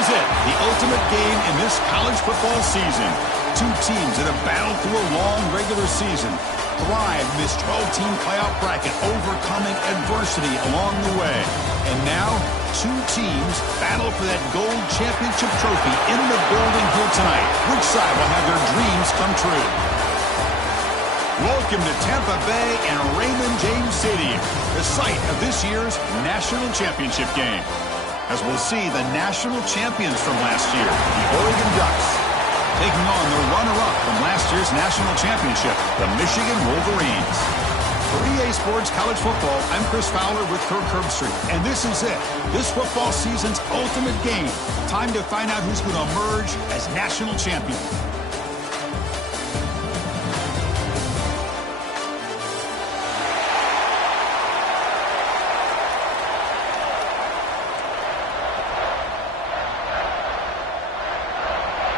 is it, the ultimate game in this college football season. Two teams that have battled through a long regular season, thrive in this 12-team playoff bracket, overcoming adversity along the way. And now, two teams battle for that gold championship trophy in the building here tonight. Which side will have their dreams come true? Welcome to Tampa Bay and Raymond James Stadium, the site of this year's national championship game. As we'll see the national champions from last year, the Oregon Ducks, taking on the runner-up from last year's national championship, the Michigan Wolverines. For EA Sports College Football, I'm Chris Fowler with Kirk Herbstreit, and this is it. This football season's ultimate game. Time to find out who's going to emerge as national champion.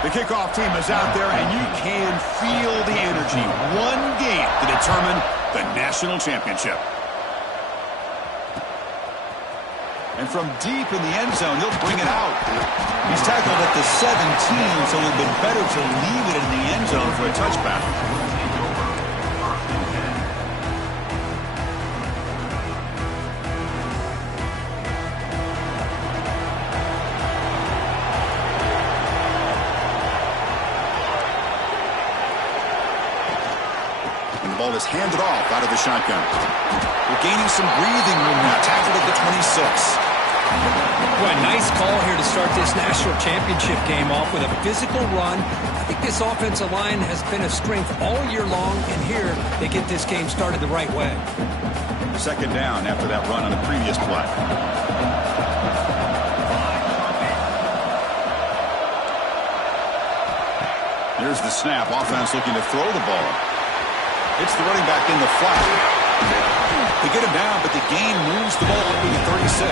The kickoff team is out there, and you can feel the energy. One game to determine the national championship. And from deep in the end zone, he'll bring it out. He's tackled at the 17, so it would have been better to leave it in the end zone for a touchback. Is handed off out of the shotgun. We're gaining some breathing room now. Tackled at the 26. Boy, nice call here to start this national championship game off with a physical run. I think this offensive line has been a strength all year long, and here they get this game started the right way. Second down after that run on the previous play. Here's the snap. Offense looking to throw the ball. It's the running back in the flat. They get him down, but the gain moves the ball up to the 36.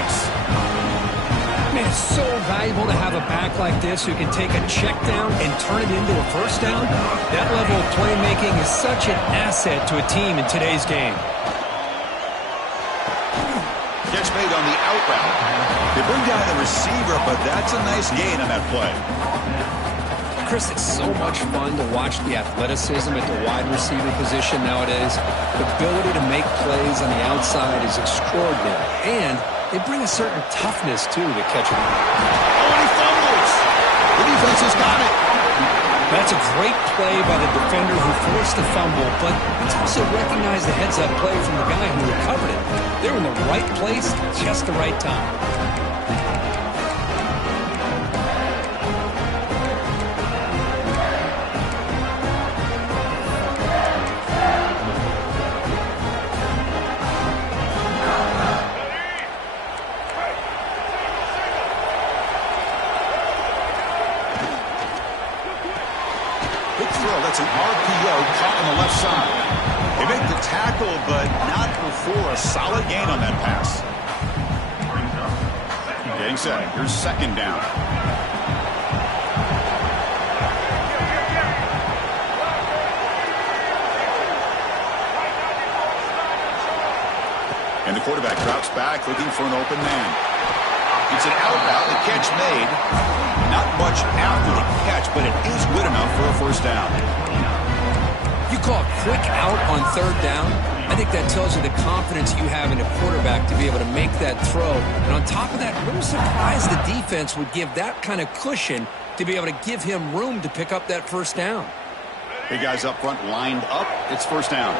Man, it's so valuable to have a back like this who can take a check down and turn it into a first down. That level of playmaking is such an asset to a team in today's game. Catch made on the out route. They bring down the receiver, but that's a nice gain on that play. Chris, it's so much fun to watch the athleticism at the wide receiver position nowadays. The ability to make plays on the outside is extraordinary, and they bring a certain toughness, too, to catching them. Oh, and he fumbles! The defense has got it. That's a great play by the defender who forced the fumble, but it's also recognized the heads-up play from the guy who recovered it. They were in the right place, just the right time. That's an RPO caught on the left side. They make the tackle, but not before a solid gain on that pass. Getting set. Here's second down. And the quarterback drops back, looking for an open man. It's an out route, the catch made. Not much after the catch, but it is good enough for a first down. You call a quick out on third down. I think that tells you the confidence you have in a quarterback to be able to make that throw. And on top of that, I'm surprised the defense would give that kind of cushion to be able to give him room to pick up that first down. Big guys up front lined up. It's first down.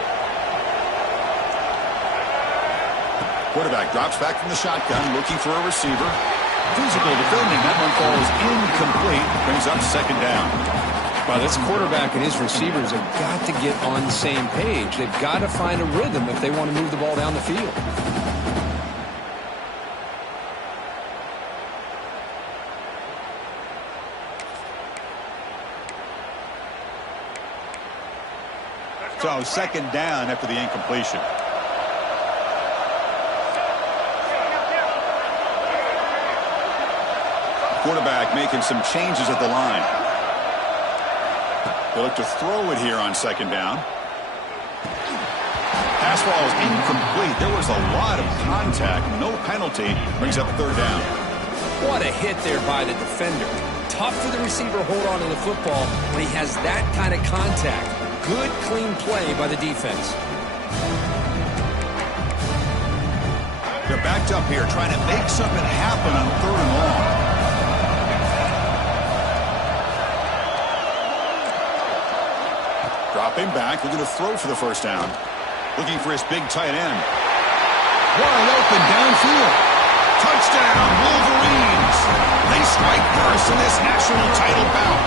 Quarterback drops back from the shotgun, looking for a receiver. Physical defending. That one falls incomplete. Brings up second down. Well, this quarterback and his receivers have got to get on the same page. They've got to find a rhythm if they want to move the ball down the field. So second down after the incompletion. Quarterback making some changes at the line. They look to throw it here on second down. Pass ball is incomplete. There was a lot of contact. No penalty. Brings up third down. What a hit there by the defender. Tough for the receiver to hold on to the football when he has that kind of contact. Good, clean play by the defense. They're backed up here trying to make something happen on 3rd and long. Dropping back, looking to throw for the first down. Looking for his big tight end. Wide open downfield. Touchdown, Wolverines. They strike first in this national title bout.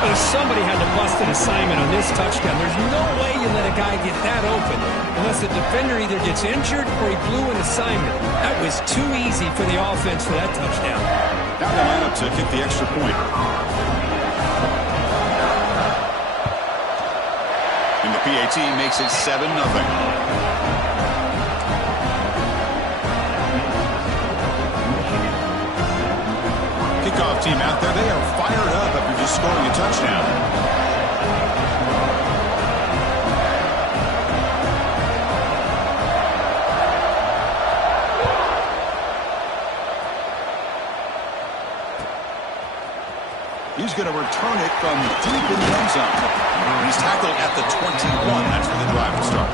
Well, somebody had to bust an assignment on this touchdown. There's no way you let a guy get that open unless the defender either gets injured or he blew an assignment. That was too easy for the offense for that touchdown. Now they line up to kick the extra point. And the PAT makes it 7-0. Kickoff team out there, they are fired up after just scoring a touchdown. He's going to return it from deep in the end zone. He's tackled at the 21. That's where the drive will start.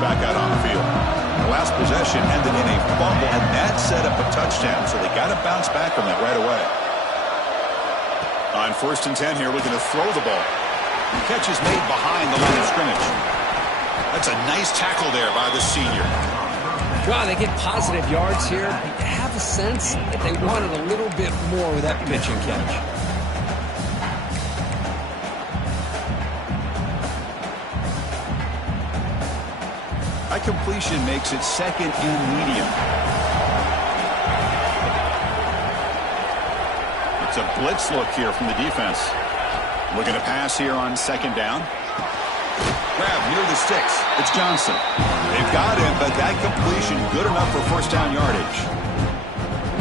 Back out on the field. The last possession ended in a fumble, and that set up a touchdown, so they got to bounce back from that right away. On 1st and 10 here, looking to throw the ball. The catch is made behind the line of scrimmage. That's a nice tackle there by the senior. Well, they get positive yards here. You have a sense that they wanted a little bit more with that pitch and catch. That completion makes it 2nd and medium. It's a blitz look here from the defense. Looking to pass here on 2nd down. Grab near the sticks. It's Johnson. They've got him, but that completion good enough for 1st down yardage.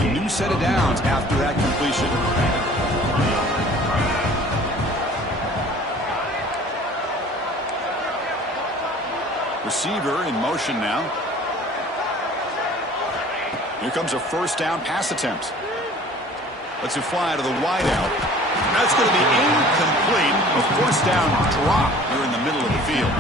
A new set of downs after that completion. Receiver in motion now. Here comes a 1st down pass attempt. Lets it fly to the wide out. That's going to be incomplete. A 1st down drop here in the middle of the field.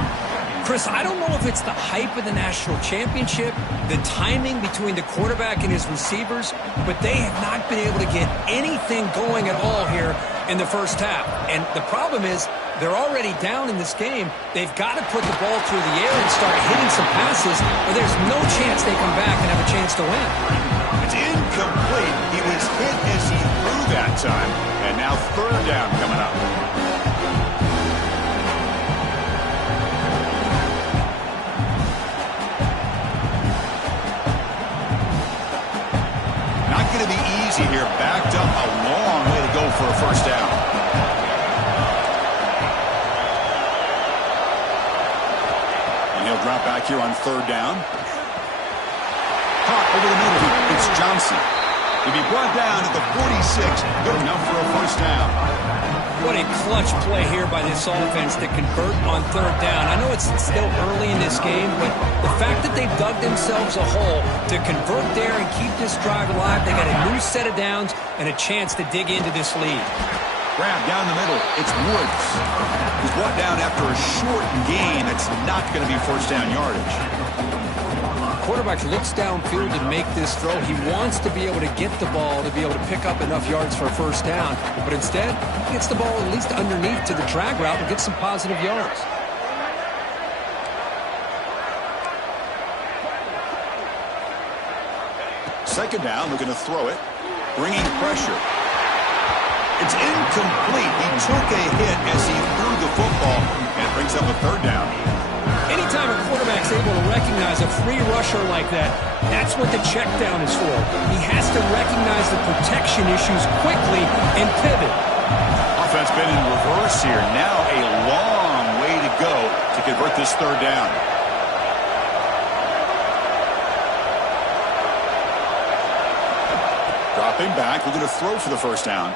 Chris, I don't know if it's the hype of the national championship, the timing between the quarterback and his receivers, but they have not been able to get anything going at all here in the 1st half. And the problem is they're already down in this game. They've got to put the ball through the air and start hitting some passes, or there's no chance they come back and have a chance to win. It's incomplete. He was hit as he threw that time. And now 3rd down coming up. Not going to be easy here. Backed up a long way to go for a 1st down. He'll drop back here on 3rd down. Caught over the middle. It's Johnson. He'll be brought down at the 46. Good enough for a 1st down. What a clutch play here by this offense to convert on 3rd down. I know it's still early in this game, but the fact that they've dug themselves a hole to convert there and keep this drive alive, they got a new set of downs and a chance to dig into this lead. Grab down the middle. It's Woods. He's brought down after a short gain. It's not going to be 1st down yardage. Quarterback looks downfield to make this throw. He wants to be able to get the ball to be able to pick up enough yards for a 1st down. But instead, he gets the ball at least underneath to the drag route and gets some positive yards. Second down, looking to throw it. Bringing pressure. It's incomplete. He took a hit as he threw the football and brings up a 3rd down. Anytime a quarterback's able to recognize a free rusher like that, that's what the check down is for. He has to recognize the protection issues quickly and pivot. Offense been in reverse here. Now a long way to go to convert this 3rd down. Dropping back, looking to throw for the first down.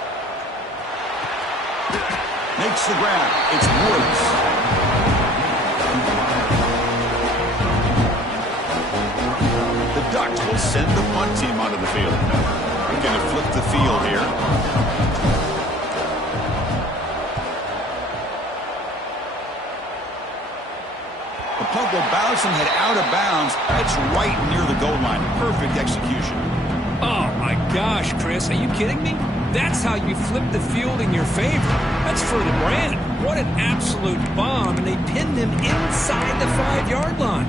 Makes the grab. It's Woods. The Ducks will send the punt team onto the field. Looking to flip the field here. The punt will bounce and head out of bounds. That's right near the goal line. Perfect execution. Oh, my gosh, Chris. Are you kidding me? That's how you flip the field in your favor. That's for the brand. What an absolute bomb, and they pinned him inside the 5-yard line.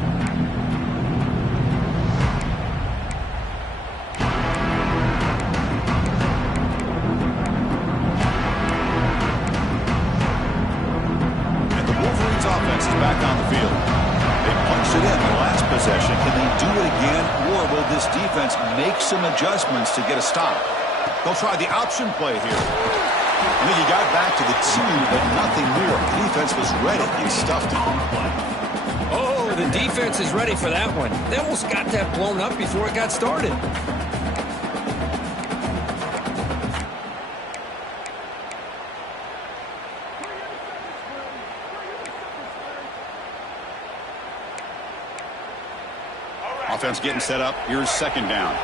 And the Wolverines offense is back on the field. They punched it in the last possession. Can they do it again, or will this defense make some adjustments to get a stop? They'll try the option play here. I think he got back to the 2, but nothing more. The defense was ready and stuffed him. Oh, the defense is ready for that one. They almost got that blown up before it got started. Offense getting set up. Here's second down.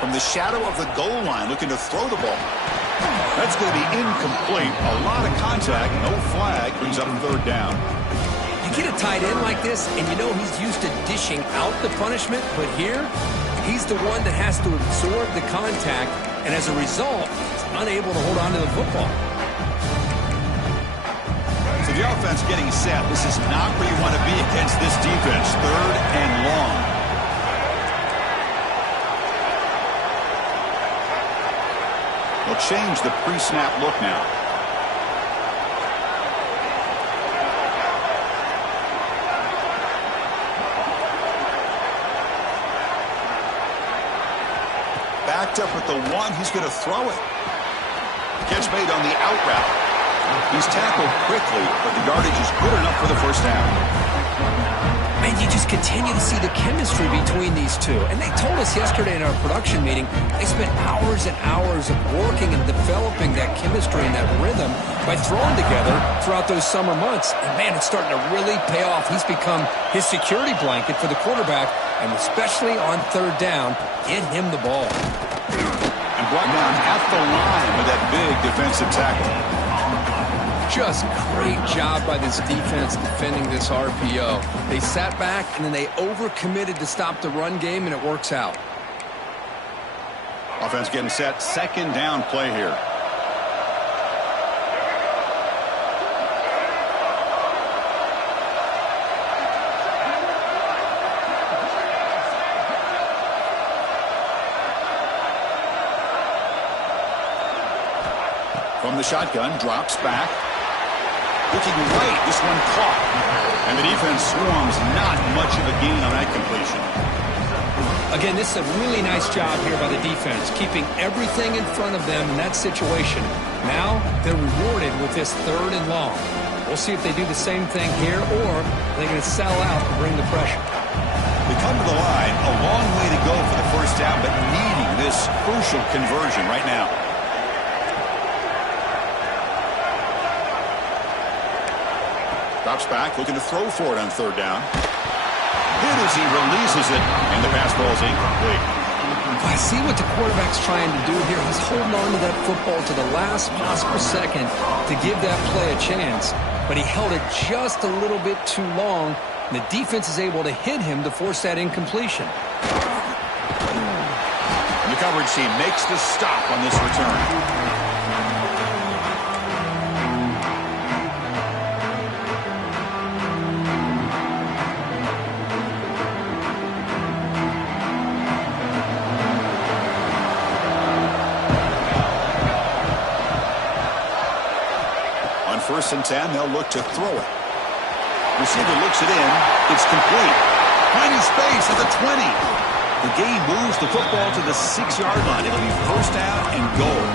From the shadow of the goal line, looking to throw the ball. That's going to be incomplete. A lot of contact, no flag, brings up third down. You get a tight end like this, and you know he's used to dishing out the punishment, but here, he's the one that has to absorb the contact, and as a result, he's unable to hold on to the football. So the offense getting set. This is not where you want to be against this defense. Third and long. They'll change the pre-snap look now. Backed up at the 1. He's going to throw it. Catch made on the out route. He's tackled quickly, but the yardage is good enough for the first down. And you just continue to see the chemistry between these two. And they told us yesterday in our production meeting, they spent hours and hours of working and developing that chemistry and that rhythm by throwing together throughout those summer months. And, man, it's starting to really pay off. He's become his security blanket for the quarterback, and especially on third down, get him the ball. And brought down at the line with that big defensive tackle. Just great job by this defense defending this RPO. They sat back, and then they overcommitted to stop the run game, and it works out. Offense getting set. Second down play here. From the shotgun, drops back. Looking right, this one caught. And the defense swarms, not much of a gain on that completion. Again, this is a really nice job here by the defense, keeping everything in front of them in that situation. Now, they're rewarded with this third and long. We'll see if they do the same thing here, or they're going to sell out and bring the pressure. They come to the line, a long way to go for the first down, but needing this crucial conversion right now. Drops back, looking to throw for it on third down. Hit as he releases it, and the pass ball is incomplete. I see what the quarterback's trying to do here. He's holding on to that football to the last possible second to give that play a chance. But he held it just a little bit too long, and the defense is able to hit him to force that incompletion. And the coverage team makes the stop on this return. First and 10, they'll look to throw it. Receiver looks it in. It's complete. Finding space at the 20. The game moves the football to the 6-yard line. It'll be first down and goal.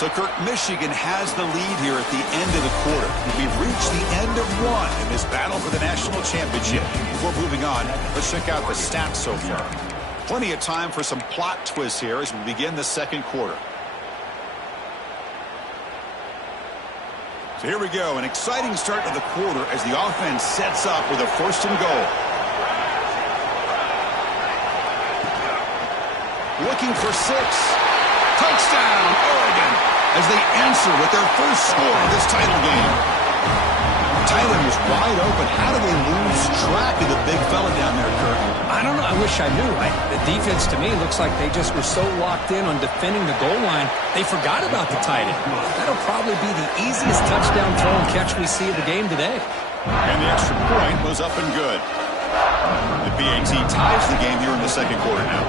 So, Kirk, Michigan has the lead here at the end of the quarter. We've reached the end of one in this battle for the national championship. Before moving on, let's check out the stats so far. Plenty of time for some plot twists here as we begin the second quarter. So here we go, an exciting start to the quarter as the offense sets up with a 1st and goal. Looking for 6. Touchdown, Oregon, as they answer with their first score of this title game. Tyler was wide open. How do they lose track of the big fella down there, Kirk? I don't know. I wish I knew. The defense, to me, looks like they just were so locked in on defending the goal line, they forgot about the tight end. That'll probably be the easiest touchdown throw and catch we see of the game today. And the extra point was up and good. The BAT ties the game here in the second quarter now.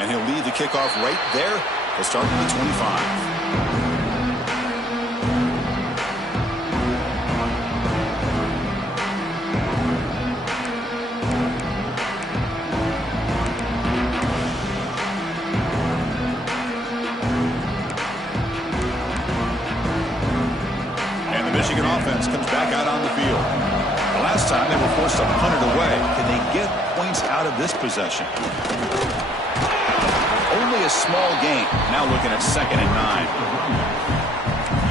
And he'll lead the kickoff right there. They'll start with the 25. And the Michigan offense comes back out on the field. The last time they were forced to punt it away. Can they get points out of this possession? Only a small gain. Now looking at 2nd and 9.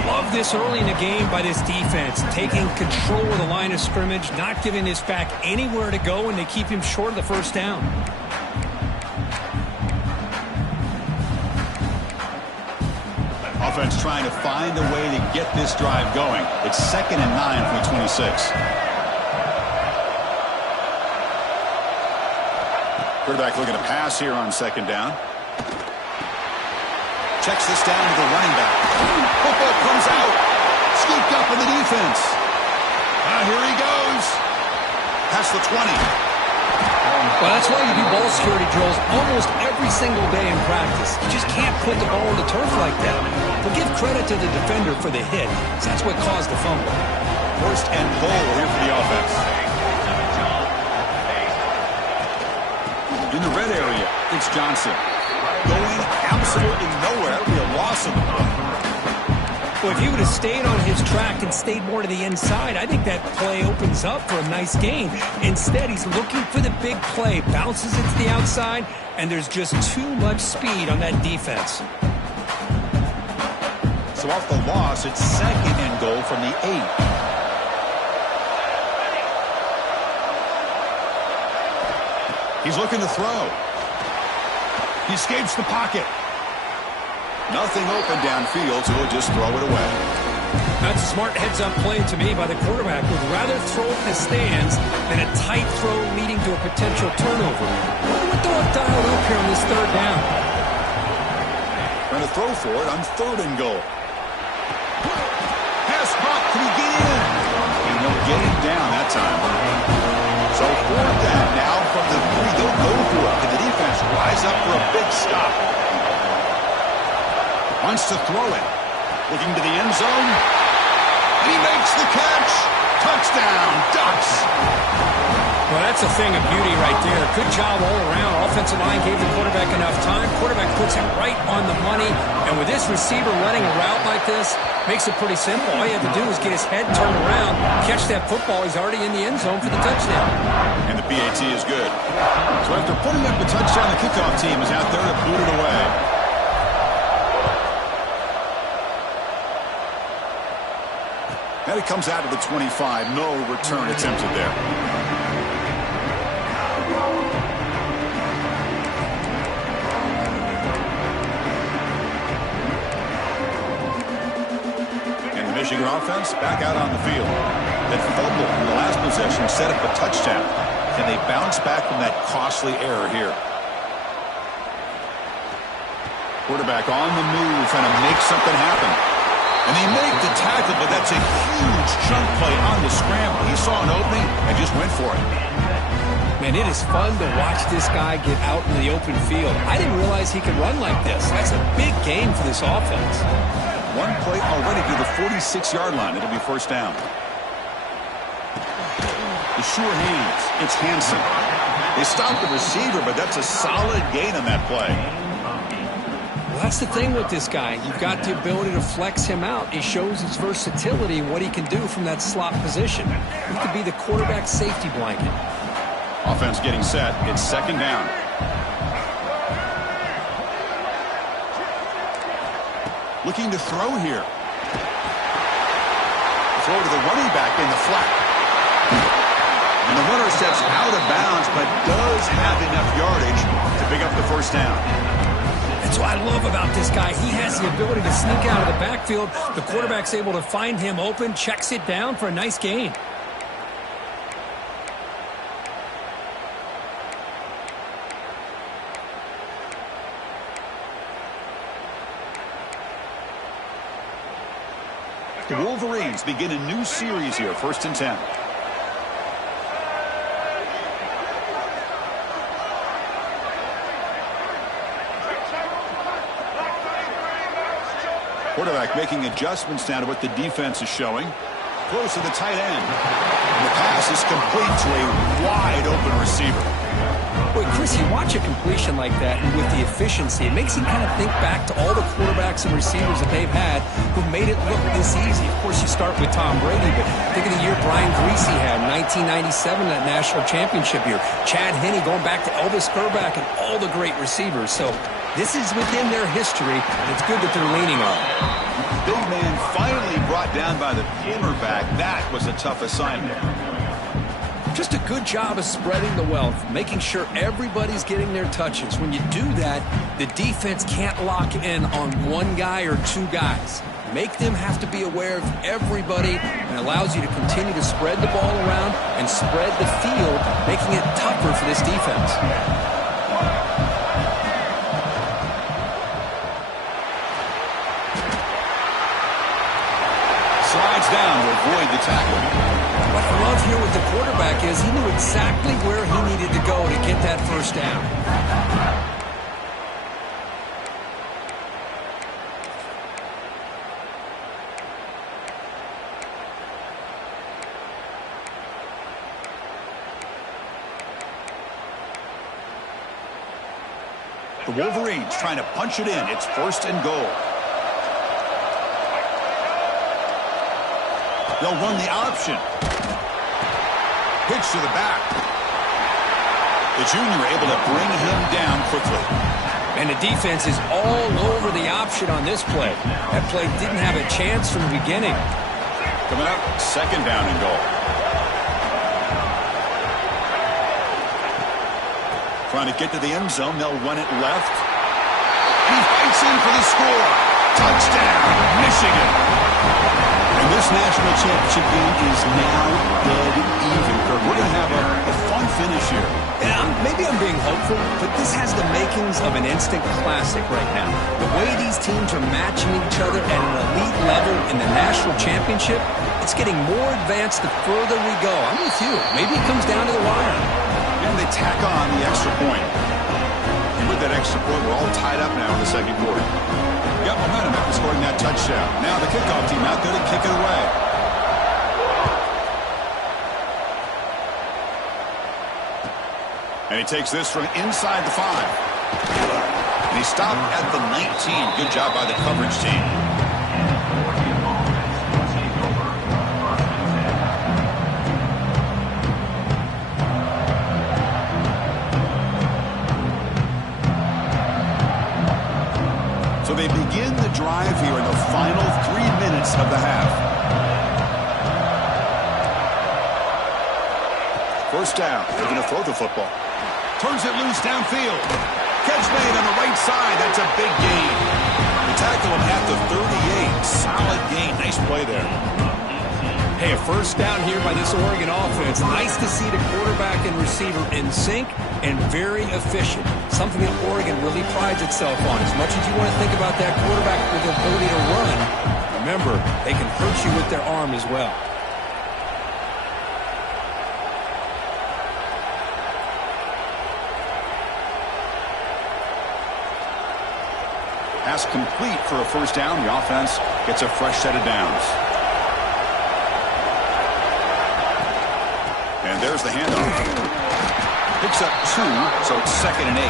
Love this early in the game by this defense, taking control of the line of scrimmage, not giving this back anywhere to go, and they keep him short of the first down. Offense trying to find a way to get this drive going. It's 2nd and 9 from the 26. Quarterback looking to pass here on 2nd down. Checks this down to the running back. Football comes out. Scooped up in the defense. Here he goes. Past the 20. Well, that's why you do ball security drills almost every single day in practice. You just can't put the ball on the turf like that. But give credit to the defender for the hit. That's what caused the fumble. 1st and goal here for the offense. In the red area, it's Johnson. Going absolutely nowhere. It'll be a loss of the ball. Well, if he would have stayed on his track and stayed more to the inside, I think that play opens up for a nice gain. Instead, he's looking for the big play, bounces it to the outside, and there's just too much speed on that defense. So off the loss, it's 2nd and goal from the 8. He's looking to throw. He escapes the pocket. Nothing open downfield, so he'll just throw it away. That's a smart heads-up play to me by the quarterback. Would rather throw it in the stands than a tight throw leading to a potential turnover. Wonder what they'll have dialed up here on this 3rd down. Trying to throw for it on 3rd and goal. Pass pop. Can he get in? And he'll get him down that time. So 4th down now from the 3. They'll go for it. And the defense rise up for a big stop. Wants to throw it. Looking to the end zone. And he makes the catch. Touchdown, Ducks. Well, that's a thing of beauty right there. Good job all around. Offensive line gave the quarterback enough time. Quarterback puts it right on the money. And with this receiver running a route like this, makes it pretty simple. All you have to do is get his head turned around, catch that football. He's already in the end zone for the touchdown. And the BAT is good. So after putting up the touchdown, the kickoff team is out there to boot it away. And it comes out of the 25. No return attempted there. And the Michigan offense back out on the field. That fumble in the last possession set up a touchdown. Can they bounce back from that costly error here? Quarterback on the move, trying to make something happen. And they make the tackle, but that's a huge chunk play on the scramble. He saw an opening and just went for it. Man, it is fun to watch this guy get out in the open field. I didn't realize he could run like this. That's a big game for this offense. One play already to the 46-yard line. It'll be 1st down. The sure hands. It's Hansen. They stopped the receiver, but that's a solid gain on that play. Well, that's the thing with this guy. You've got the ability to flex him out. He shows his versatility and what he can do from that slot position. He could be the quarterback safety blanket. Offense getting set. It's second down. Looking to throw here. Throw to the running back in the flat. And the runner steps out of bounds, but does have enough yardage to pick up the first down. That's what I love about this guy. He has the ability to sneak out of the backfield. The quarterback's able to find him open, checks it down for a nice gain. The Wolverines begin a new series here, 1st and 10. Quarterback making adjustments now to what the defense is showing. Close to the tight end. And the pass is complete to a wide open receiver. Boy, Chris, you watch a completion like that, and with the efficiency, it makes you kind of think back to all the quarterbacks and receivers that they've had who made it look this easy. Of course, you start with Tom Brady, but think of the year Brian Greasy had, 1997, that national championship year. Chad Henne going back to Elvis Grbac and all the great receivers. So this is within their history. It's good that they're leaning on it. Big man finally brought down by the cornerback. That was a tough assignment. Just a good job of spreading the wealth, making sure everybody's getting their touches. When you do that, the defense can't lock in on one guy or two guys. Make them have to be aware of everybody, and allows you to continue to spread the ball around and spread the field, making it tougher for this defense. Slides down to avoid the tackle. What I love here with the quarterback is he knew exactly where he needed to go to get that first down. The Wolverines trying to punch it in. It's 1st and goal. They'll run the option. Pitch to the back. The junior able to bring him down quickly. And the defense is all over the option on this play. That play didn't have a chance from the beginning. Coming up, 2nd down and goal. Trying to get to the end zone. They'll run it left. And he fights in for the score. Touchdown, Michigan. And this national championship game is now dead even. We're going to have a fun finish here. And maybe I'm being hopeful, but this has the makings of an instant classic right now. The way these teams are matching each other at an elite level in the national championship, it's getting more advanced the further we go. I'm with you. Maybe it comes down to the wire. And they tack on the extra point. And with that extra point, we're all tied up now in the 2nd quarter. Got momentum after scoring that touchdown. Now the kickoff team out there to kick it away. And he takes this from inside the 5. And he stopped at the 19. Good job by the coverage team. So they begin the drive here in the final 3 minutes of the half. 1st down. They're going to throw the football. Turns it loose downfield. Catch made on the right side. That's a big gain. They tackle him at the 38. Solid gain. Nice play there. Hey, a 1st down here by this Oregon offense. Nice to see the quarterback and receiver in sync and very efficient. Something that Oregon really prides itself on. As much as you want to think about that quarterback with the ability to run, remember, they can hurt you with their arm as well. Pass complete for a 1st down. The offense gets a fresh set of downs. And there's the handoff. Picks up 2, so it's 2nd and 8.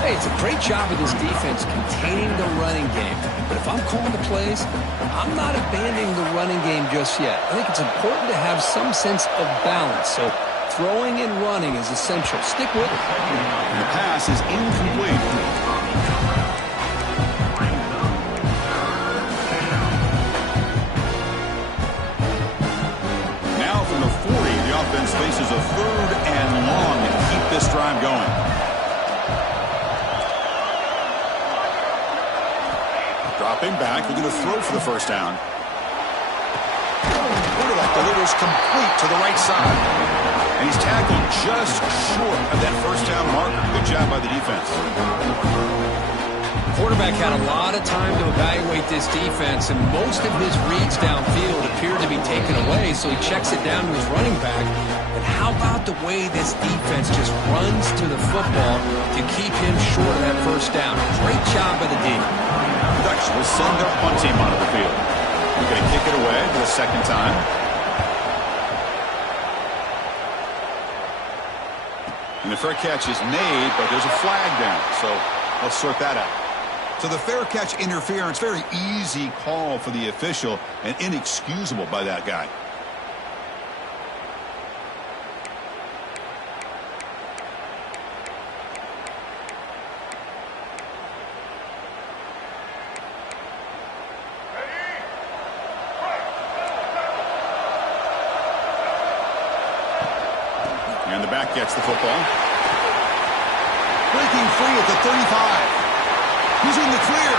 Hey, it's a great job of this defense containing the running game. But if I'm calling the plays, I'm not abandoning the running game just yet. I think it's important to have some sense of balance. So throwing and running is essential. Stick with it. And the pass is incomplete. Now from the 40, the offense faces a 3rd and long to keep this drive going. Dropping back, we're going to throw for the first down. Quarterback delivers complete to the right side. And he's tackled just short of that first down mark. Good job by the defense. Quarterback had a lot of time to evaluate this defense, and most of his reads downfield appeared to be taken away, so he checks it down to his running back. But how about the way this defense just runs to the football to keep him short of that first down? Great job by the D. Ducks will send their punt team onto the field. They're going to kick it away for the second time. And the fair catch is made, but there's a flag down. So let's sort that out. So the fair catch interference, very easy call for the official and inexcusable by that guy. And the back gets the football. Breaking free at the 35. He's in the clear.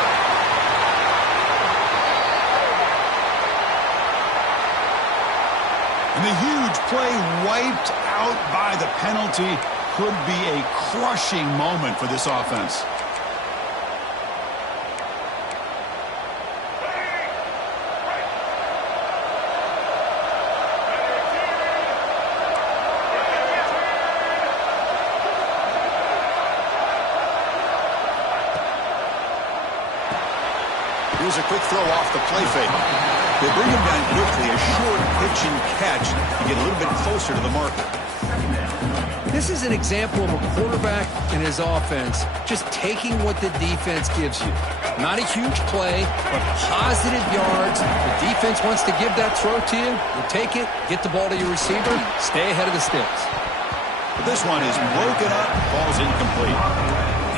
And the huge play wiped out by the penalty could be a crushing moment for this offense. Here's a quick throw off the play fake. They bring him down quickly, a short pitch and catch to get a little bit closer to the marker. This is an example of a quarterback and his offense just taking what the defense gives you. Not a huge play, but positive yards. The defense wants to give that throw to you. You take it, get the ball to your receiver, stay ahead of the sticks. But this one is broken up, ball's incomplete.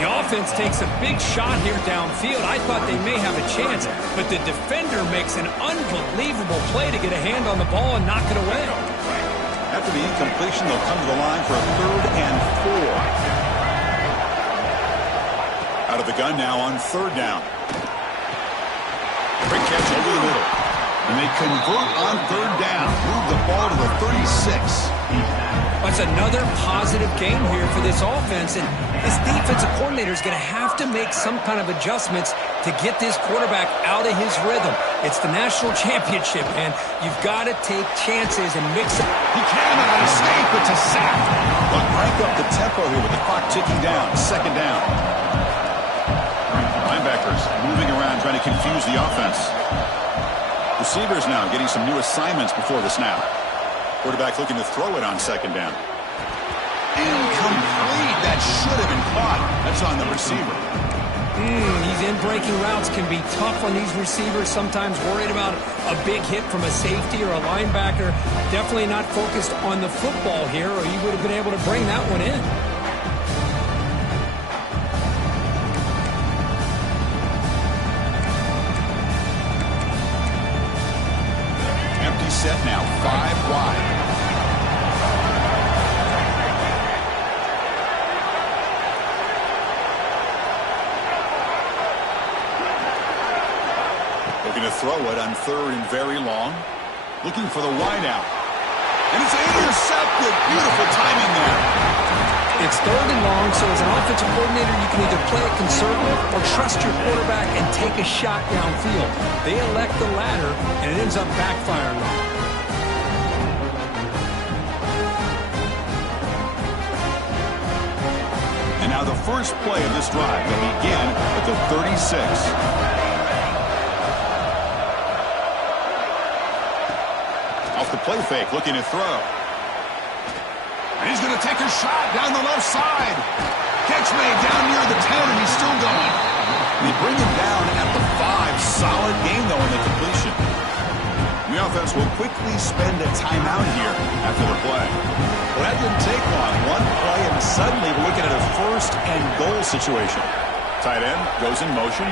The offense takes a big shot here downfield. I thought they may have a chance, but the defender makes an unbelievable play to get a hand on the ball and knock it away. After the incompletion, they'll come to the line for a 3rd and 4. Out of the gun now on 3rd down. Quick catch over the middle. And they convert on 3rd down. Move the ball to the 36. That's another positive game here for this offense, and this defensive coordinator is going to have to make some kind of adjustments to get this quarterback out of his rhythm. It's the national championship, man. You've got to take chances and mix it. He cannot escape. It's a sack. But crank up the tempo here with the clock ticking down. 2nd down. Linebackers moving around trying to confuse the offense. Receivers now getting some new assignments before the snap. Quarterback looking to throw it on 2nd down. Incomplete. That should have been caught. That's on the receiver. These in-breaking routes can be tough on these receivers, sometimes worried about a big hit from a safety or a linebacker. Definitely not focused on the football here, or you would have been able to bring that one in. Empty set now, 5 wide. Looking to throw it on 3rd and very long. Looking for the wideout. And it's intercepted. Beautiful timing there. It's 3rd and long, so as an offensive coordinator, you can either play it conservative or trust your quarterback and take a shot downfield. They elect the latter, and it ends up backfiring. And now the first play of this drive will begin at the 36. Off the play fake, looking to throw. He's going to take a shot down the left side. Catch made down near the 10, and he's still going. They bring him down at the 5. Solid game, though, in the completion. The offense will quickly spend a timeout here after the play. Well, that didn't take long. One play, and suddenly we're looking at a first and goal situation. Tight end goes in motion.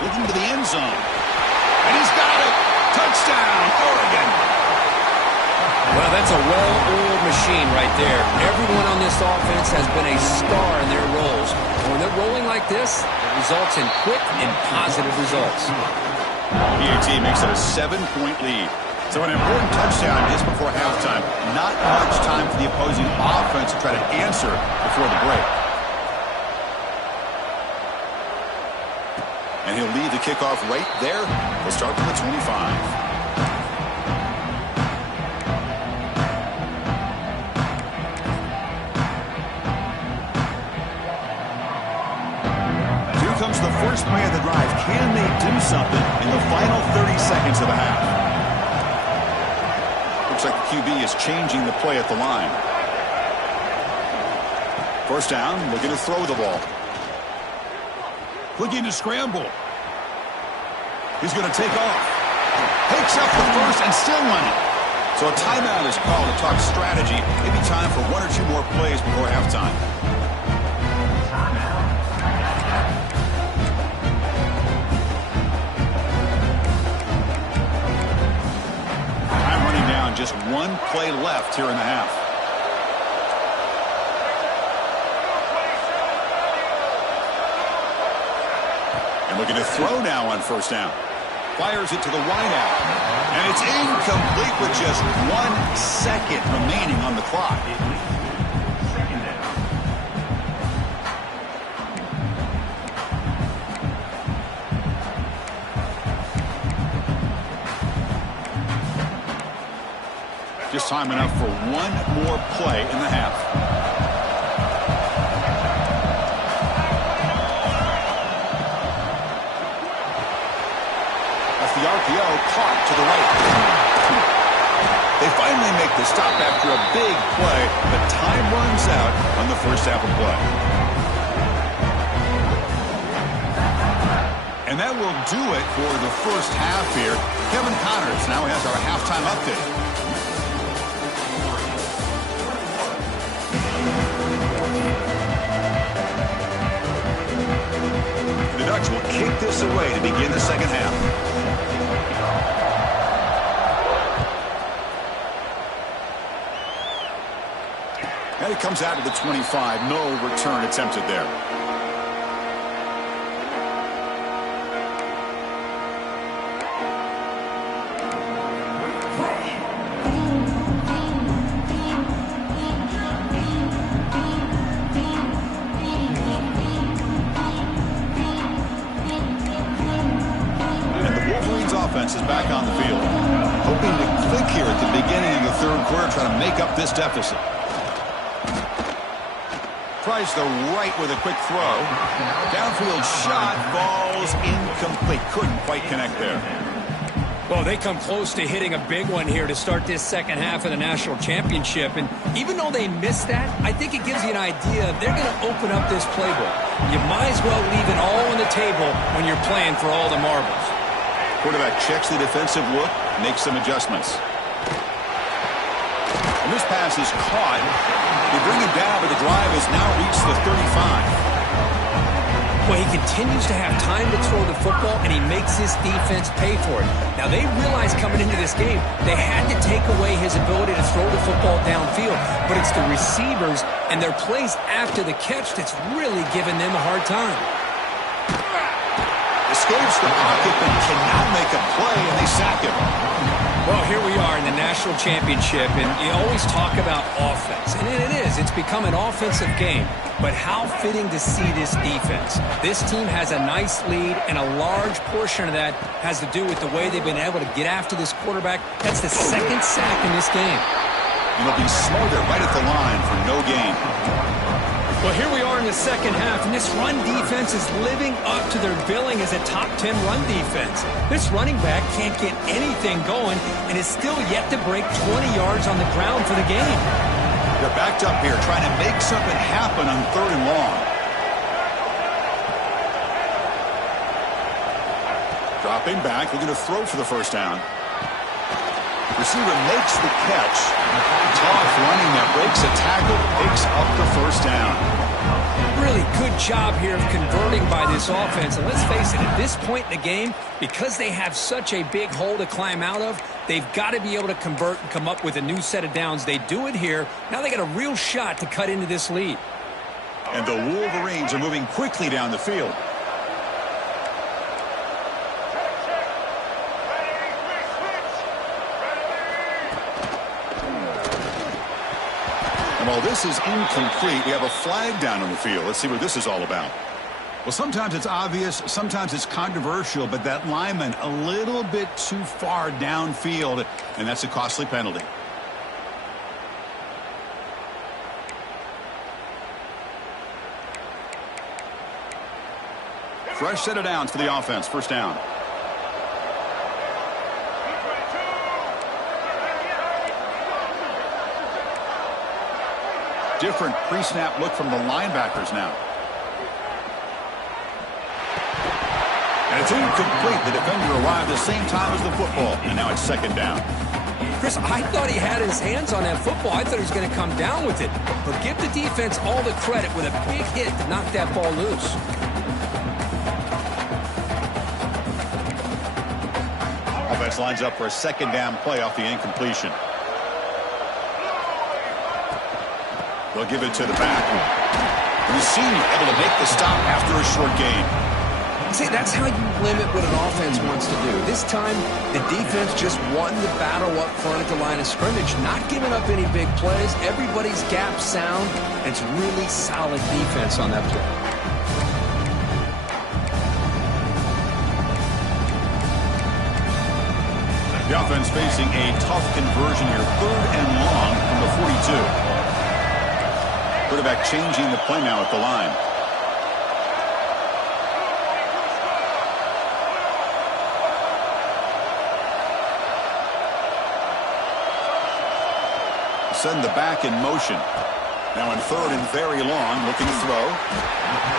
Looking to the end zone. And he's got it. Touchdown, Oregon. Well, that's a well-oiled machine right there. Everyone on this offense has been a star in their roles. When they're rolling like this, it results in quick and positive results. PAT makes it a 7-point lead. So an important touchdown just before halftime. Not much time for the opposing offense to try to answer before the break. And he'll lead the kickoff right there. We'll start from the 25. Comes the first play of the drive. Can they do something in the final 30 seconds of the half? Looks like the QB is changing the play at the line. First down, looking to throw the ball. Looking to scramble. He's going to take off. Takes up the first and still running. So a timeout is called to talk strategy. Maybe time for 1 or 2 more plays before halftime. Just 1 play left here in the half. And looking to throw now on first down. Fires it to the wideout. And it's incomplete with just 1 second remaining on the clock. Just time enough for 1 more play in the half. That's the RPO caught to the right. They finally make the stop after a big play, but time runs out on the first half of play. And that will do it for the first half here. Kevin Connors now has our halftime update. The Ducks will kick this away to begin the second half. And it comes out to the 25. No return attempted there. Offense is back on the field. Hoping to click here at the beginning of the third quarter, trying to make up this deficit. Tries the right with a quick throw. Downfield shot falls incomplete. Couldn't quite connect there. Well, they come close to hitting a big one here to start this second half of the national championship. And even though they missed that, I think it gives you an idea they're going to open up this playbook. You might as well leave it all on the table when you're playing for all the marbles. Quarterback checks the defensive look, makes some adjustments. And this pass is caught. They bring him down, but the drive has now reached the 35. Well, he continues to have time to throw the football, and he makes his defense pay for it. Now, they realized coming into this game they had to take away his ability to throw the football downfield, but it's the receivers and their plays after the catch that's really giving them a hard time. Escapes the pocket, but cannot make a play, and they sack him. Well, here we are in the national championship, and you always talk about offense. And it is. It's become an offensive game. But how fitting to see this defense. This team has a nice lead, and a large portion of that has to do with the way they've been able to get after this quarterback. That's the second sack in this game. And they'll be smothered right at the line for no gain. Well, here we are in the second half, and this run defense is living up to their billing as a top 10 run defense. This running back can't get anything going and is still yet to break 20 yards on the ground for the game. They're backed up here trying to make something happen on 3rd and long. Dropping back, looking to throw for the first down. Receiver makes the catch. Tough running that breaks a tackle, picks up the first down. Really good job here of converting by this offense. And let's face it, at this point in the game, because they have such a big hole to climb out of, they've got to be able to convert and come up with a new set of downs. They do it here. Now they got a real shot to cut into this lead. And the Wolverines are moving quickly down the field. And while this is incomplete, we have a flag down on the field. Let's see what this is all about. Well, sometimes it's obvious, sometimes it's controversial, but that lineman a little bit too far downfield, and that's a costly penalty. Fresh set of downs for the offense. First down. Different pre-snap look from the linebackers now. And it's incomplete. The defender arrived the same time as the football, and now it's second down. Chris, I thought he had his hands on that football. I thought he was going to come down with it. But give the defense all the credit with a big hit to knock that ball loose. Offense lines up for a second down play off the incompletion. They'll give it to the back. And the senior able to make the stop after a short gain. See, that's how you limit what an offense wants to do. This time, the defense just won the battle up front at the line of scrimmage, not giving up any big plays. Everybody's gap sound. And it's really solid defense on that play. The offense facing a tough conversion here. 3rd and long from the 42. Quarterback changing the play now at the line. Send the back in motion. Now in 3rd and very long, looking to throw.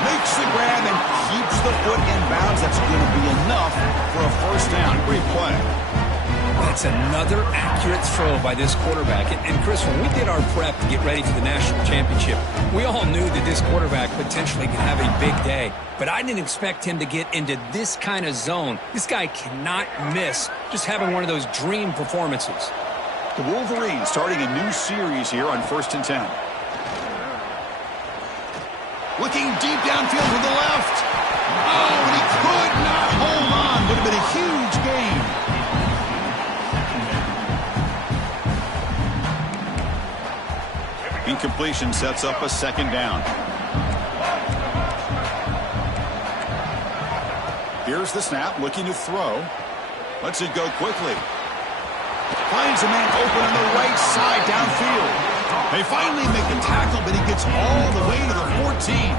Makes the grab and keeps the foot in bounds. That's going to be enough for a first down. Great play. That's another accurate throw by this quarterback. And Chris, when we did our prep to get ready for the national championship, we all knew that this quarterback potentially could have a big day. But I didn't expect him to get into this kind of zone. This guy cannot miss just having one of those dream performances. The Wolverines starting a new series here on 1st and 10. Looking deep downfield to the left. Oh, and he could not hold on. Would have been a huge gain. Incompletion sets up a second down. Here's the snap, looking to throw. Lets it go quickly. Finds a man open on the right side downfield. They finally make the tackle, but he gets all the way to the 14.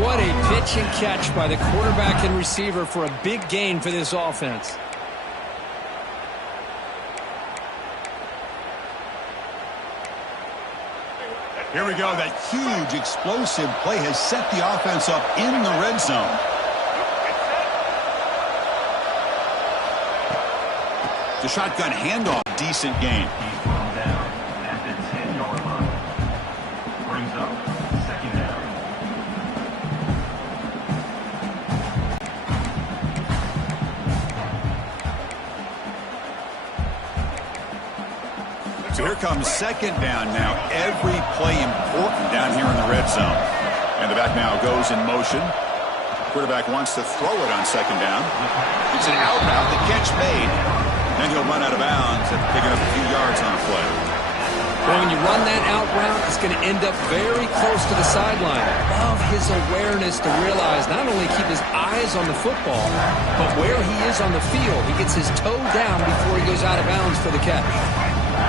What a pitch and catch by the quarterback and receiver for a big gain for this offense. Here we go. That huge explosive play has set the offense up in the red zone. The shotgun handoff, decent gain. So here comes second down now. Every play important down here in the red zone. And the back now goes in motion. Quarterback wants to throw it on second down. It's an out route. The catch made. Then he'll run out of bounds after picking up a few yards on the play. Well, when you run that out route, it's going to end up very close to the sideline. Love his awareness to realize not only keep his eyes on the football, but where he is on the field. He gets his toe down before he goes out of bounds for the catch.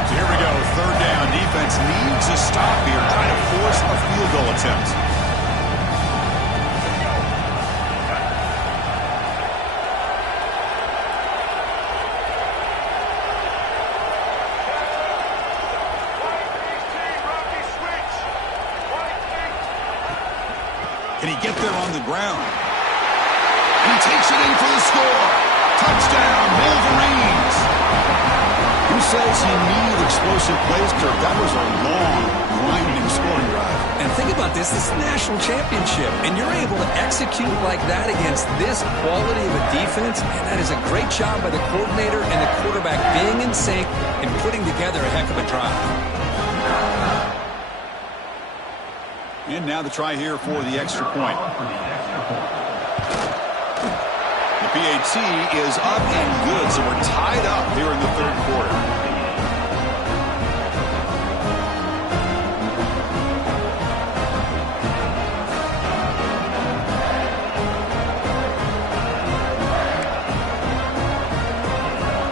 So here we go. Third down. Defense needs a stop here, trying to force a field goal attempt. Can he get there on the ground? And he takes it in for the score. Touchdown, Wolverines. Who says you need explosive plays, Kirk? That was a long, grinding scoring drive. And think about this. This is a national championship, and you're able to execute like that against this quality of a defense. Man, that is a great job by the coordinator and the quarterback being in sync and putting together a heck of a drive. And now the try here for the extra point. The PAT is up and good, so we're tied up here in the third quarter.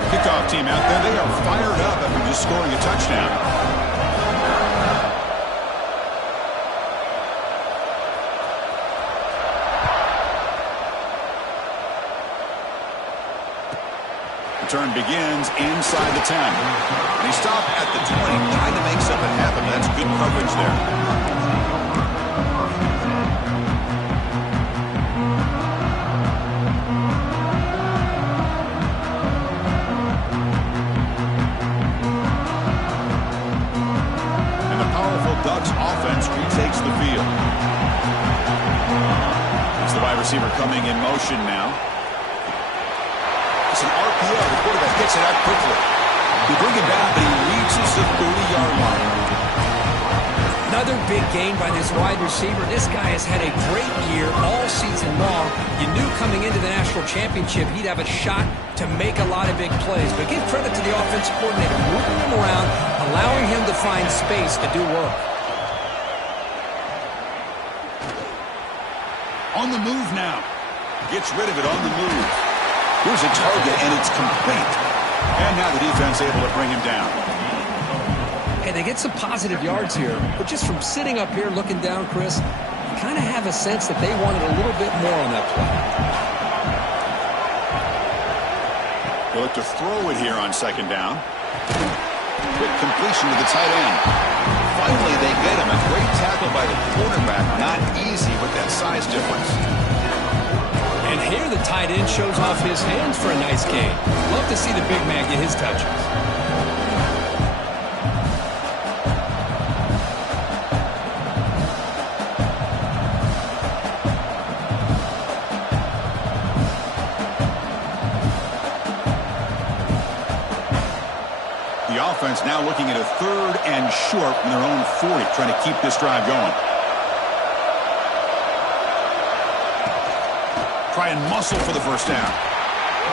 Kickoff team out there, they are fired up after just scoring a touchdown. Turn begins inside the 10. And he stopped at the 20, trying to make something happen. That's good coverage there. And the powerful Ducks offense retakes the field. It's the wide receiver coming in motion now. It's an RPO. The quarterback gets it out quickly. He brings it down, but he reaches the 30-yard line. Another big gain by this wide receiver. This guy has had a great year all season long. You knew coming into the national championship he'd have a shot to make a lot of big plays. But give credit to the offensive coordinator, moving him around, allowing him to find space to do work. On the move now. Gets rid of it on the move. Here's a target, and it's complete. And now the defense able to bring him down. Hey, they get some positive yards here, but just from sitting up here looking down, Chris, you kind of have a sense that they wanted a little bit more on that play. They'll look to throw it here on second down. Quick completion to the tight end. Finally, they get him. A great tackle by the quarterback. Not easy with that size difference. And here the tight end shows off his hands for a nice gain. Love to see the big man get his touches. The offense now looking at a 3rd and short from their own 40, trying to keep this drive going. Try and muscle for the first down.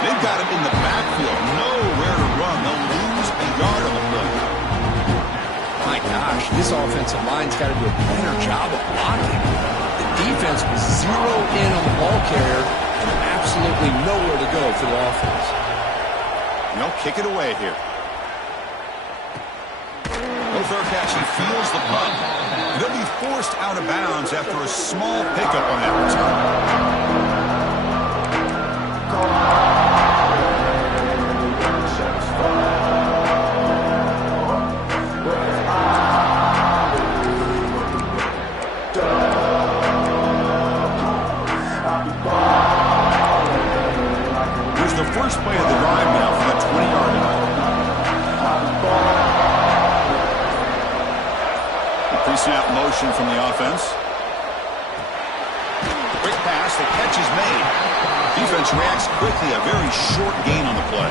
They've got him in the backfield. Nowhere to run. They'll lose a yard on the play. My gosh, this offensive line's got to do a better job of blocking. The defense was zeroed in on the ball carrier and absolutely nowhere to go for the offense. And they'll kick it away here. No fair catch. He feels the punt. They'll be forced out of bounds after a small pickup on that return. Here's the first play of the drive now for the 20-yard line. The pre-snap motion from the offense. Quick pass, the catch is made. Defense reacts quickly, a very short gain on the play.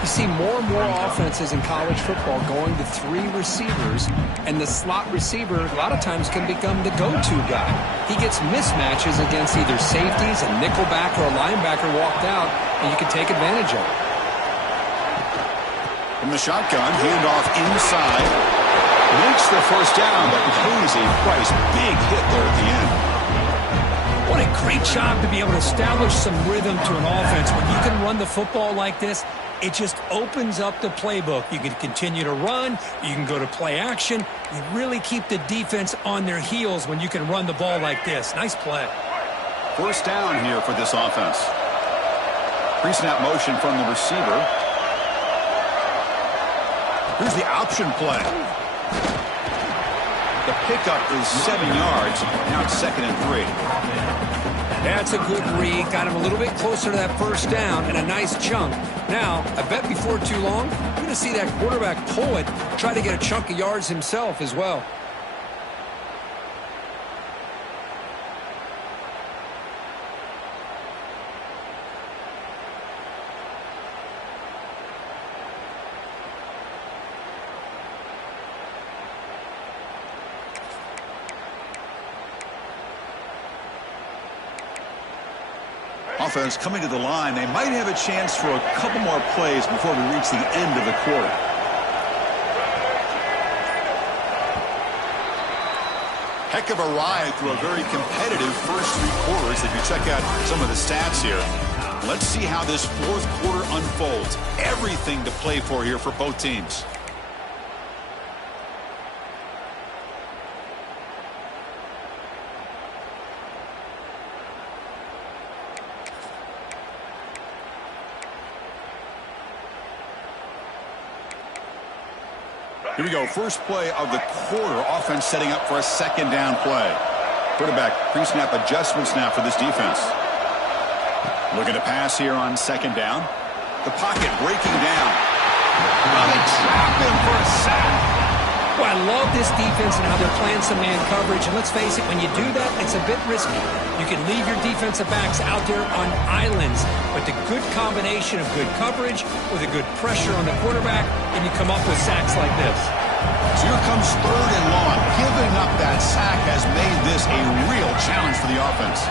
You see more and more offenses in college football going to 3 receivers, and the slot receiver a lot of times can become the go-to guy. He gets mismatches against either safeties, a nickelback, or a linebacker walked out, and you can take advantage of it. From the shotgun, handoff inside. Makes the first down, but pays a price. Big hit there at the end. What a great job to be able to establish some rhythm to an offense. When you can run the football like this, it just opens up the playbook. You can continue to run. You can go to play action. You really keep the defense on their heels when you can run the ball like this. Nice play. First down here for this offense. Pre-snap motion from the receiver. Here's the option play. The pickup is 7 yards. Now it's 2nd and 3. That's a good read. Got him a little bit closer to that first down and a nice chunk. Now, I bet before too long, you're going to see that quarterback pull it, try to get a chunk of yards himself as well. Offense coming to the line. They might have a chance for a couple more plays before we reach the end of the quarter. Heck of a ride through a very competitive first 3 quarters if you check out some of the stats here. Let's see how this 4th quarter unfolds. Everything to play for here for both teams. Here we go. First play of the quarter. Offense setting up for a 2nd down play. Quarterback pre-snap adjustments now for this defense. Looking to pass here on 2nd down. The pocket breaking down. Well, they trap him for a sack. Well, I love this defense and how they're playing some man coverage. And let's face it, when you do that, it's a bit risky. You can leave your defensive backs out there on islands. But the good combination of good coverage with a good pressure on the quarterback, and you come up with sacks like this. So here comes 3rd and long. Giving up that sack has made this a real challenge for the offense.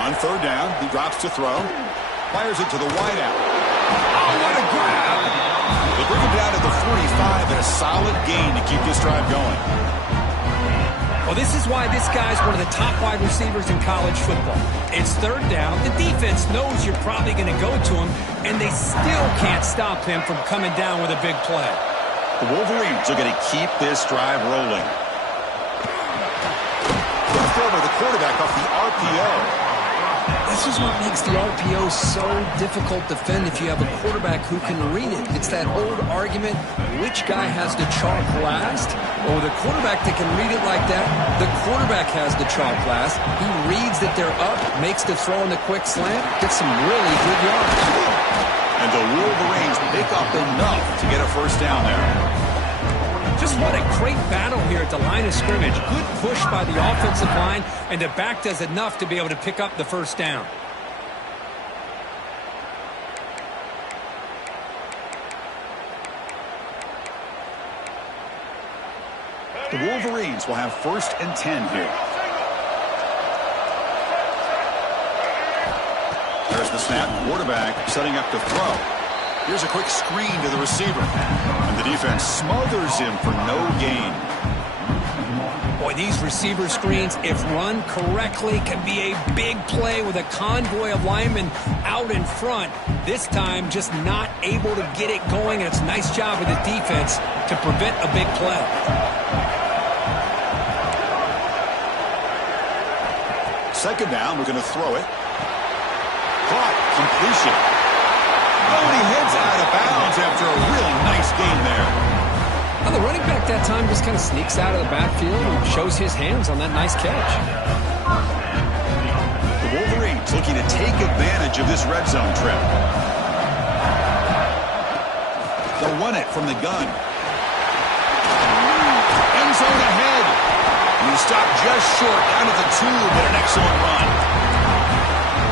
On 3rd down, he drops to throw. Fires it to the wideout. Oh, what a grab! They bring him down to the 45 and a solid gain to keep this drive going. Well, this is why this guy's one of the top wide receivers in college football. It's 3rd down. The defense knows you're probably going to go to him, and they still can't stop him from coming down with a big play. The Wolverines are going to keep this drive rolling. Good throw by the quarterback off the RPO. This is what makes the RPO so difficult to defend if you have a quarterback who can read it. It's that old argument, which guy has the chalk last? Or the quarterback that can read it like that, the quarterback has the chalk last. He reads that they're up, makes the throw in the quick slant, gets some really good yards. And the Wolverines pick up enough to get a 1st down there. Just what a great battle here at the line of scrimmage. Good push by the offensive line, and the back does enough to be able to pick up the 1st down. The Wolverines will have 1st and 10 here. There's the snap. Quarterback setting up to throw. Here's a quick screen to the receiver. And the defense smothers him for no gain. Boy, these receiver screens, if run correctly, can be a big play with a convoy of linemen out in front. This time, just not able to get it going. And it's a nice job of the defense to prevent a big play. 2nd down, we're going to throw it. Caught, completion. Oh, and he heads out of bounds after a really nice gain there. Well, the running back that time just kind of sneaks out of the backfield and shows his hands on that nice catch. The Wolverines looking to take advantage of this red zone trip. They'll run it from the gun. End zone ahead. And he stopped just short down at the 2, but an excellent run.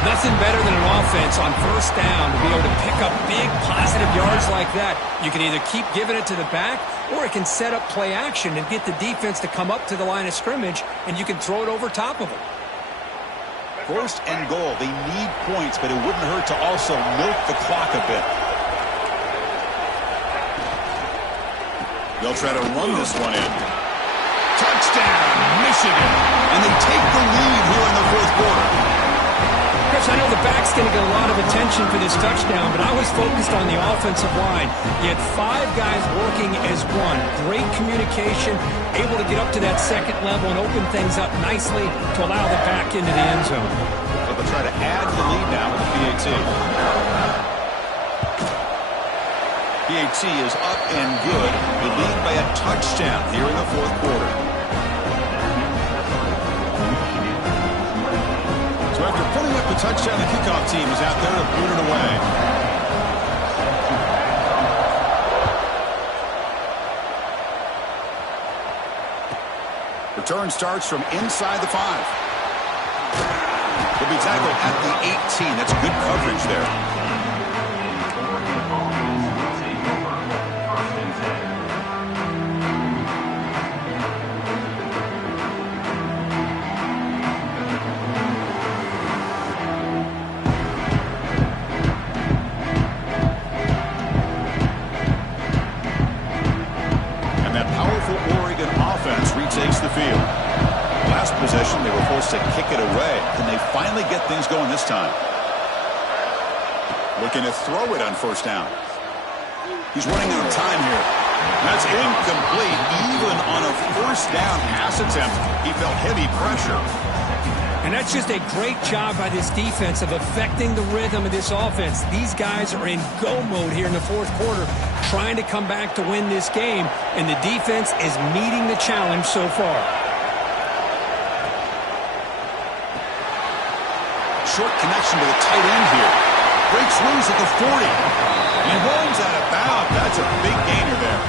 Nothing better than an offense on 1st down to be able to pick up big positive yards like that. You can either keep giving it to the back, or it can set up play action and get the defense to come up to the line of scrimmage, and you can throw it over top of them. 1st and goal. They need points, but it wouldn't hurt to also milk the clock a bit. They'll try to run this one in. Touchdown, Michigan. And they take the lead here in the 4th quarter. Chris, I know the back's going to get a lot of attention for this touchdown, but I was focused on the offensive line. You had 5 guys working as one. Great communication, able to get up to that 2nd level and open things up nicely to allow the back into the end zone. But they'll try to add the lead now with the PAT. PAT is up and good. They lead by a touchdown here in the fourth quarter. So after putting up the touchdown, the kickoff team is out there to boot it away. Return starts from inside the 5. He'll be tackled at the 18. That's good coverage there. And that powerful Oregon offense retakes the field. Last possession, they were forced to kick it away. Can they finally get things going this time? Looking to throw it on first down. He's running out of time here. That's incomplete. Even on a first down pass attempt, he felt heavy pressure. And that's just a great job by this defense of affecting the rhythm of this offense. These guys are in go mode here in the fourth quarter, trying to come back to win this game, and the defense is meeting the challenge so far. Short connection to the tight end here. Breaks loose at the 40. And runs out of bounds. That's a big gainer there.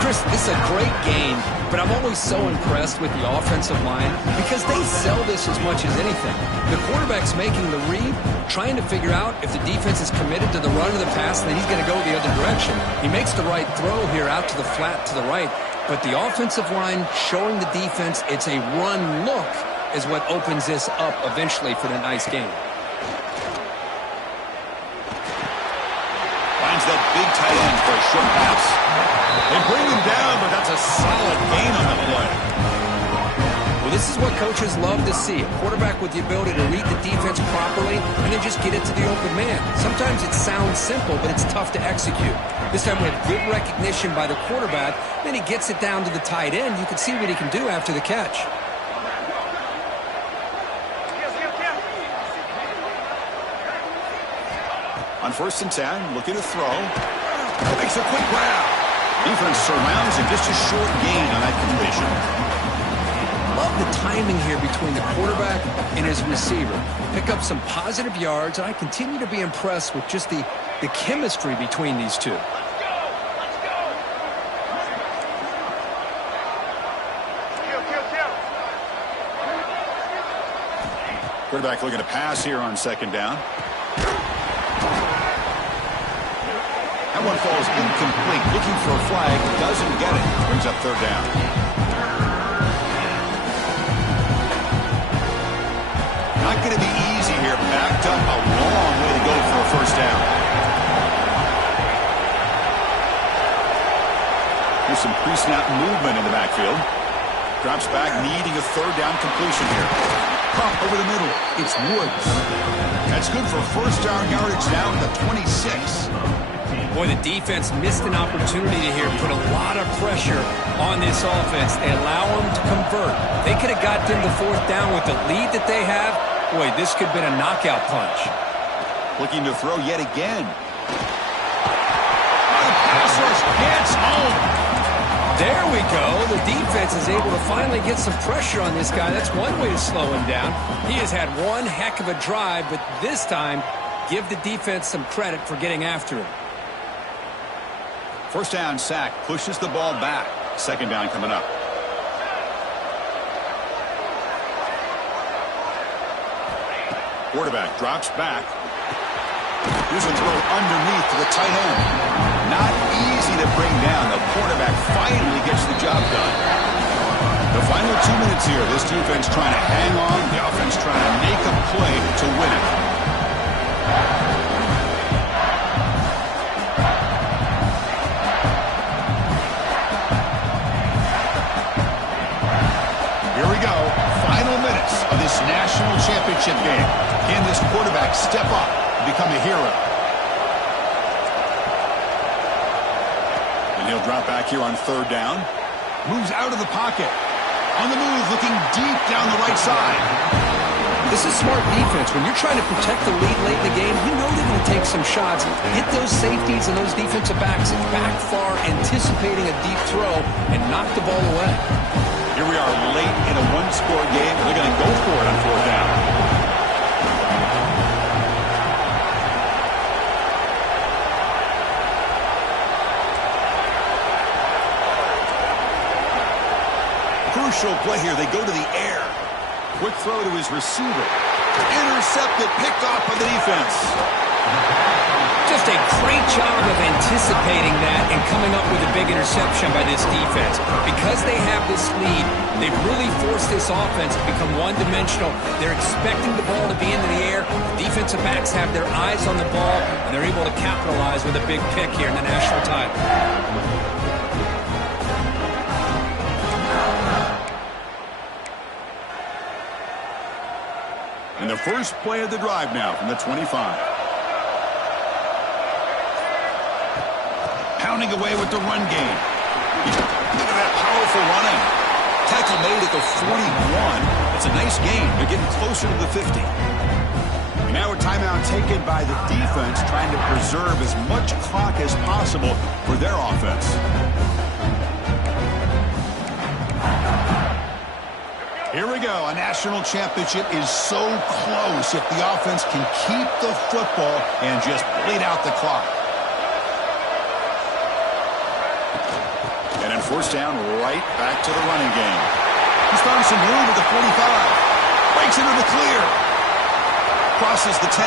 Chris, this is a great game, but I'm always so impressed with the offensive line because they sell this as much as anything. The quarterback's making the read, trying to figure out if the defense is committed to the run or the pass, and then he's going to go the other direction. He makes the right throw here out to the flat to the right, but the offensive line showing the defense it's a run look is what opens this up eventually for the nice game. Finds that big tight end for a short pass. They bring him down, but that's a solid gain on the play. Well, this is what coaches love to see. A quarterback with the ability to read the defense properly and then just get it to the open man. Sometimes it sounds simple, but it's tough to execute. This time we have good recognition by the quarterback. Then he gets it down to the tight end. You can see what he can do after the catch. On 1st and 10, looking to throw. Makes a quick grab. Defense surrounds him, just a short gain on that completion. Love the timing here between the quarterback and his receiver. Pick up some positive yards, and I continue to be impressed with just the chemistry between these two. Quarterback looking to pass here on 2nd down. That one falls incomplete. Looking for a flag. Doesn't get it. Brings up 3rd down. Not going to be easy here. Backed up a long way to go for a 1st down. Here's some pre-snap movement in the backfield. Drops back, needing a 3rd down completion here. Pump over the middle. It's Woods. That's good for 1st down yardage down to 26. Boy, the defense missed an opportunity to here put a lot of pressure on this offense. They allow them to convert. They could have got them to 4th down with the lead that they have. Boy, this could have been a knockout punch. Looking to throw yet again. Oh, the pass rush gets home. There we go. The defense is able to finally get some pressure on this guy. That's one way to slow him down. He has had one heck of a drive, but this time, give the defense some credit for getting after him. 1st down sack, pushes the ball back. 2nd down coming up. Quarterback drops back. Here's a throw underneath to the tight end. Not easy to bring down. The quarterback finally gets the job done. The final 2 minutes here. This defense trying to hang on. The offense trying to make a play to win it. Of this national championship game. Can this quarterback step up and become a hero? And he'll drop back here on 3rd down. Moves out of the pocket. On the move, looking deep down the right side. This is smart defense. When you're trying to protect the lead late in the game, you know they're going to take some shots, hit those safeties and those defensive backs back far, anticipating a deep throw, and knock the ball away. Here we are late in a one-score game. They're going to go for it on fourth down. Crucial play here. They go to the air. Quick throw to his receiver. Intercepted, picked off by the defense. Just a great job of anticipating that and coming up with a big interception by this defense. Because they have this lead, they've really forced this offense to become one-dimensional. They're expecting the ball to be into the air. The defensive backs have their eyes on the ball, and they're able to capitalize with a big pick here in the national title. And the first play of the drive now from the 25. Pounding away with the run game. Look at that powerful running. Tackle made at the 41. It's a nice gain. They're getting closer to the 50. And now a timeout taken by the defense, trying to preserve as much clock as possible for their offense. Here we go. A national championship is so close if the offense can keep the football and just bleed out the clock. And on first down, right back to the running game. He's found some room at the 45. Breaks into the clear. Crosses the 10.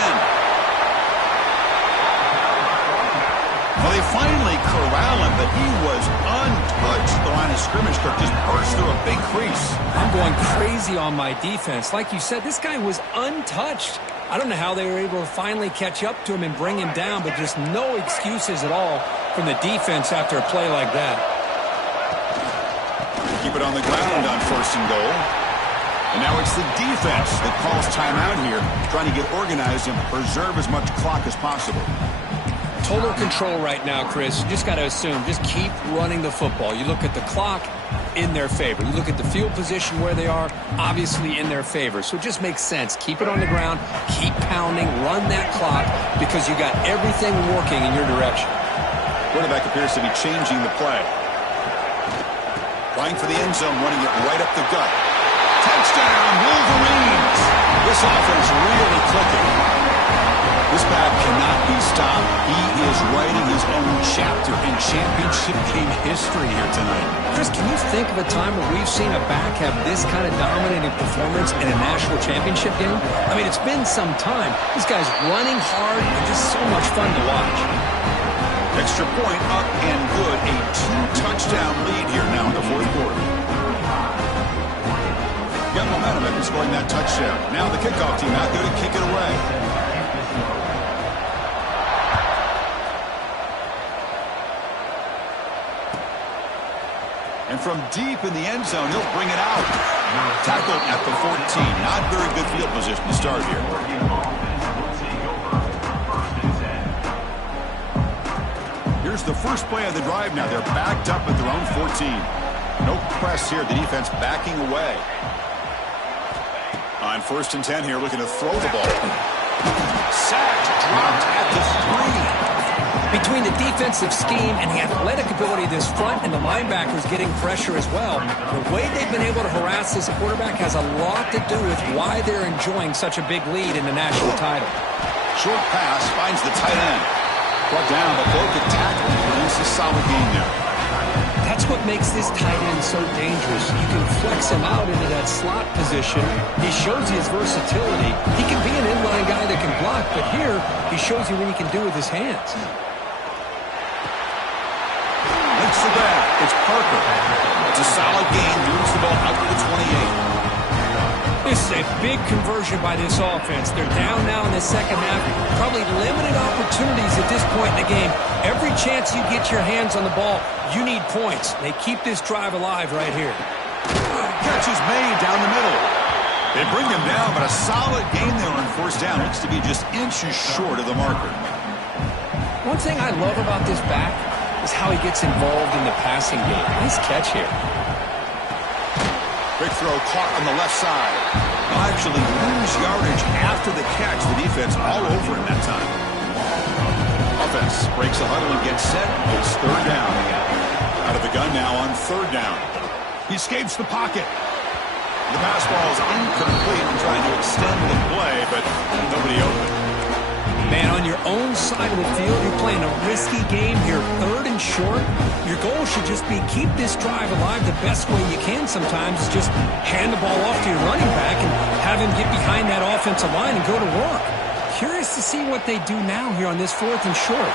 Well, they finally corral him, but he was untouched. The line of scrimmage, Kirk, just burst through a big crease. I'm going crazy on my defense. Like you said, this guy was untouched. I don't know how they were able to finally catch up to him and bring him down, but just no excuses at all from the defense after a play like that. Keep it on the ground on first and goal. And now it's the defense that calls timeout here, trying to get organized and preserve as much clock as possible. Total control right now, Chris. You just got to assume, just keep running the football. You look at the clock, in their favor. You look at the field position where they are, obviously in their favor. So it just makes sense. Keep it on the ground, keep pounding, run that clock, because you got everything working in your direction. Quarterback appears to be changing the play. Flying for the end zone, running it right up the gut. Touchdown, Wolverines! This offense really clicking. This back cannot be stopped. He is writing his own chapter in championship game history here tonight. Chris, can you think of a time where we've seen a back have this kind of dominating performance in a national championship game? I mean, it's been some time. This guy's running hard and just so much fun to watch. Extra point up and good. A 2-touchdown lead here now in the fourth quarter. Got momentum after scoring that touchdown. Now the kickoff team out there to kick it away. And from deep in the end zone, he'll bring it out. Tackled at the 14. Not very good field position to start here. Here's the first play of the drive now. They're backed up at their own 14. No press here. The defense backing away. On first and 10 here, looking to throw the ball. Sacked, dropped at the 3. Between the defensive scheme and the athletic ability of this front and the linebackers getting pressure as well, the way they've been able to harass this quarterback has a lot to do with why they're enjoying such a big lead in the national title. Short pass finds the tight end. Brought down, but broken tackle. Produces a solid gain there. That's what makes this tight end so dangerous. You can flex him out into that slot position. He shows you his versatility. He can be an inline guy that can block, but here he shows you what he can do with his hands. It's the back. It's Parker. It's a solid gain. Moves the ball out to the 28. This is a big conversion by this offense. They're down now in the second half. Probably limited opportunities at this point in the game. Every chance you get your hands on the ball, you need points. They keep this drive alive right here. Catch is made down the middle. They bring him down, but a solid gain there on first down. Looks to be just inches short of the marker. One thing I love about this back is how he gets involved in the passing game. Nice catch here. Big throw caught on the left side. They'll actually lose yardage after the catch. The defense all over him that time. Offense breaks a huddle and gets set. It's third down. Out of the gun now on third down. He escapes the pocket. The pass ball is incomplete and trying to extend the play, but nobody open. Man, on your own side of the field, you're playing a risky game here, third and short. Your goal should just be keep this drive alive the best way you can sometimes is just hand the ball off to your running back and have him get behind that offensive line and go to work. Curious to see what they do now here on this fourth and short.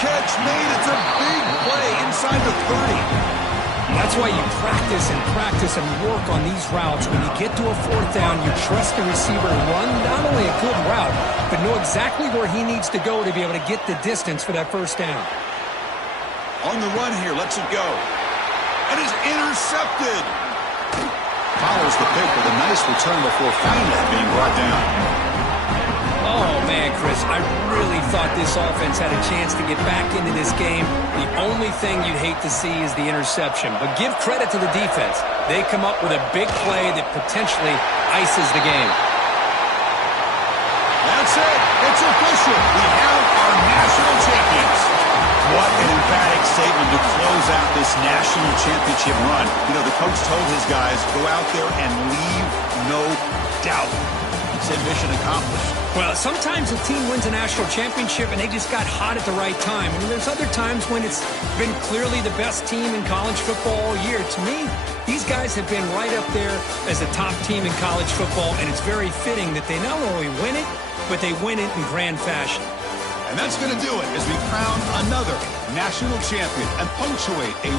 Catch made. It's a big play inside the 30. That's why you practice and work on these routes. When you get to a fourth down, you trust the receiver to run not only a good route, but know exactly where he needs to go to be able to get the distance for that first down. On the run here, lets it go. And is intercepted. Follows the pick with a nice return before finally being brought down. Oh, man, Chris, I really thought this offense had a chance to get back into this game. The only thing you'd hate to see is the interception. But give credit to the defense. They come up with a big play that potentially ices the game. That's it. It's official. We have our national champions. What an emphatic statement to close out this national championship run. You know, the coach told his guys, go out there and leave no doubt. He said mission accomplished. Well, sometimes a team wins a national championship and they just got hot at the right time. And there's other times when it's been clearly the best team in college football all year. To me, these guys have been right up there as the top team in college football, and it's very fitting that they not only win it, but they win it in grand fashion. And that's going to do it as we crown another national champion and punctuate a